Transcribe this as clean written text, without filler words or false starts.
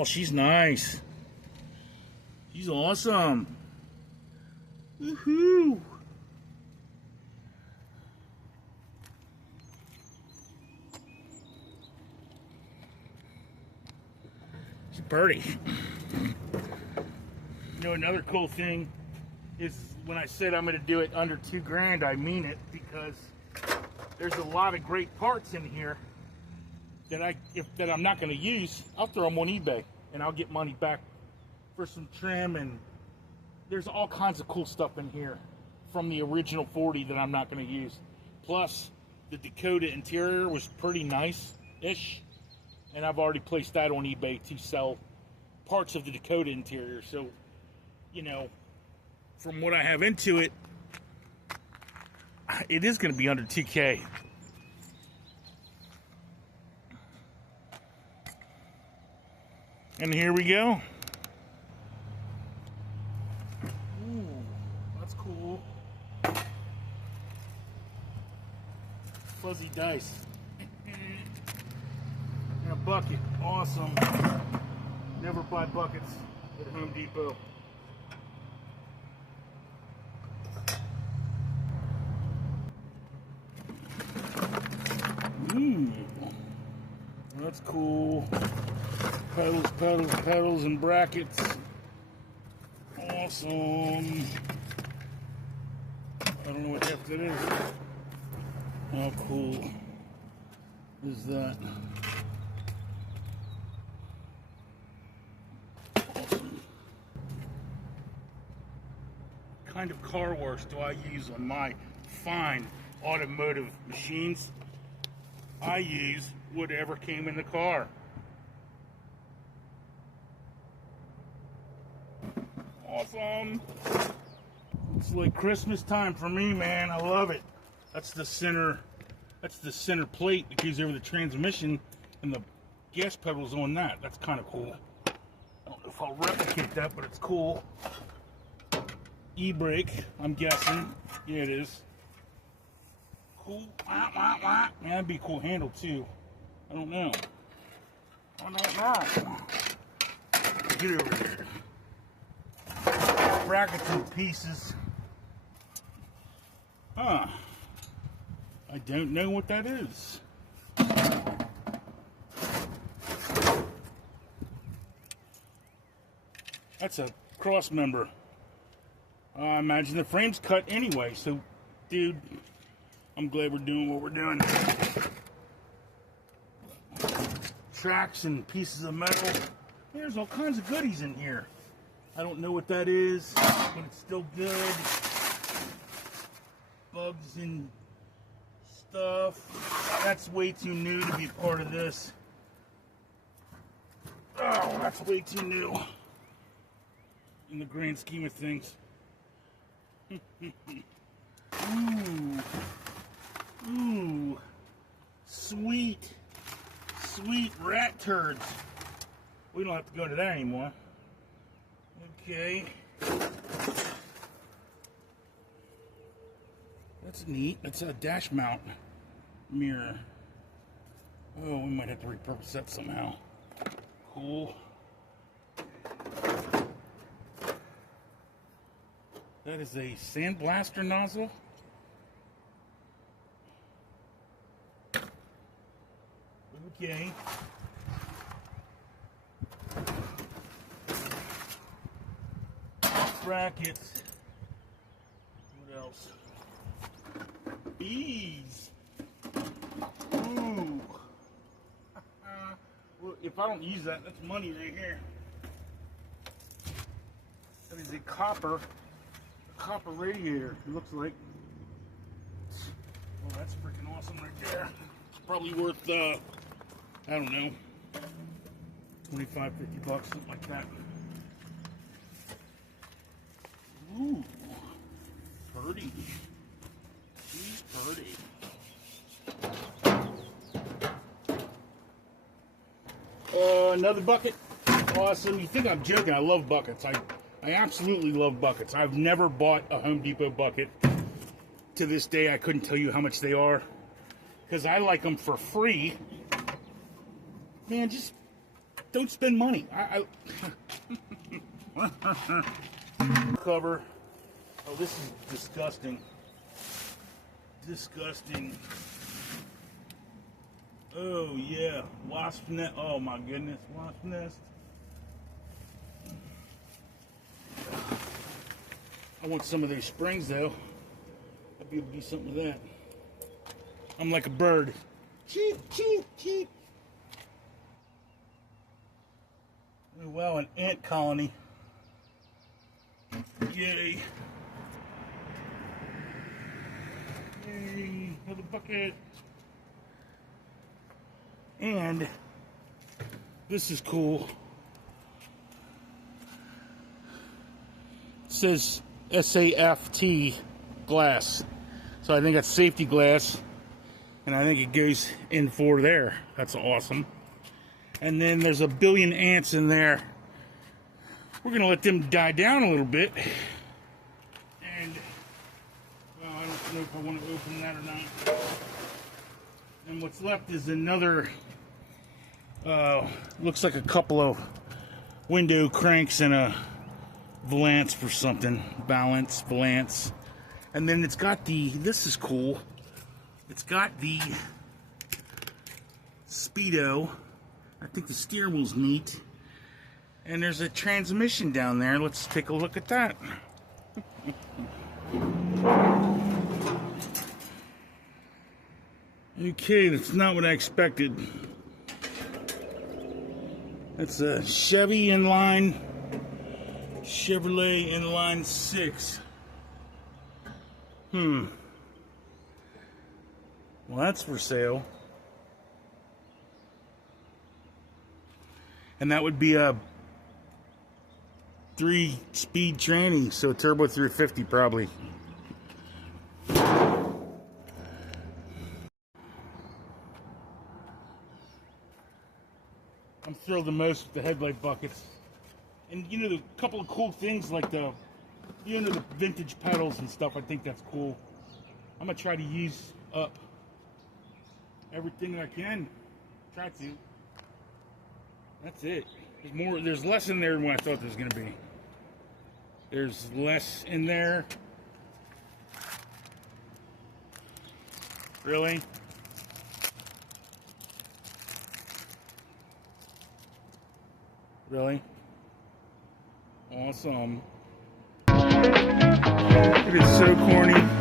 Oh, she's nice. She's awesome. Woohoo! She's pretty. You know, another cool thing is when I said I'm going to do it under $2,000, I mean it, because there's a lot of great parts in here that I'm not going to use. I'll throw them on eBay and I'll get money back for some trim, and there's all kinds of cool stuff in here from the original 40 that I'm not going to use. Plus, the Dakota interior was pretty nice-ish, and I've already placed that on eBay to sell parts of the Dakota interior. So, you know, from what I have into it, it is going to be under $2,000. And here we go. Ooh, that's cool. Fuzzy dice. And a bucket. Awesome. Never buy buckets at Home Depot. Ooh, that's cool. Pedals, pedals, pedals, and brackets. Awesome. I don't know what the heck that is. How cool is that? Awesome. What kind of car wash do I use on my fine automotive machines? I use whatever came in the car. Awesome. It's like Christmas time for me, man. I love it. That's the center plate that goes over the transmission, and the gas pedal's on that. That's kind of cool. I don't know if I'll replicate that, but it's cool. E-brake, I'm guessing. Yeah, it is. Cool. Man, that'd be a cool handle too. I don't know. Get over here. Brackets in pieces. Huh. I don't know what that is. That's a cross member. I imagine the frame's cut anyway, so, dude, I'm glad we're doing what we're doing. Tracks and pieces of metal. There's all kinds of goodies in here. I don't know what that is, but it's still good. Bugs and stuff. That's way too new to be part of this. Oh, that's way too new in the grand scheme of things. Ooh, sweet rat turds. We don't have to go to that anymore. Okay. That's neat. That's a dash mount mirror. Oh, we might have to repurpose that somehow. Cool. That is a sandblaster nozzle. Okay. Brackets. What else? Bees. Ooh. Well, if I don't use that, that's money right here. That is a copper radiator, it looks like. Well, that's freaking awesome right there. It's probably worth, I don't know, 25, 50 bucks, something like that. Ooh, pretty. She's pretty. Another bucket. Awesome. You think I'm joking? I love buckets. I absolutely love buckets. I've never bought a Home Depot bucket. To this day, I couldn't tell you how much they are, because I like them for free. Man, just don't spend money. Cover. Oh, this is disgusting. Disgusting. Oh yeah, wasp nest. Oh my goodness, wasp nest. I want some of those springs though. I'd be able to do something with that. I'm like a bird. Cheep, cheep, cheep. Well, an ant colony. Yay. Yay, another bucket. And this is cool. It says SAFT glass. So I think that's safety glass. And I think it goes in for there. That's awesome. And then there's a billion ants in there. We're going to let them die down a little bit. And, well, I don't know if I want to open that or not. And what's left is another, looks like a couple of window cranks and a valance for something. Valance. And then it's got this is cool. It's got the Speedo. I think the steering wheel's neat. And there's a transmission down there. Let's take a look at that. Okay, that's not what I expected. That's a Chevy Chevrolet inline 6. Well, that's for sale. And that would be a 3-speed tranny, so turbo 350 probably. I'm thrilled the most with the headlight buckets. And you know, the couple of cool things like the vintage pedals and stuff, I think that's cool. I'm gonna try to use up everything I can. Try to. That's it. There's less in there than what I thought there was gonna be. There's less in there. Really? Really? Awesome. It is so corny.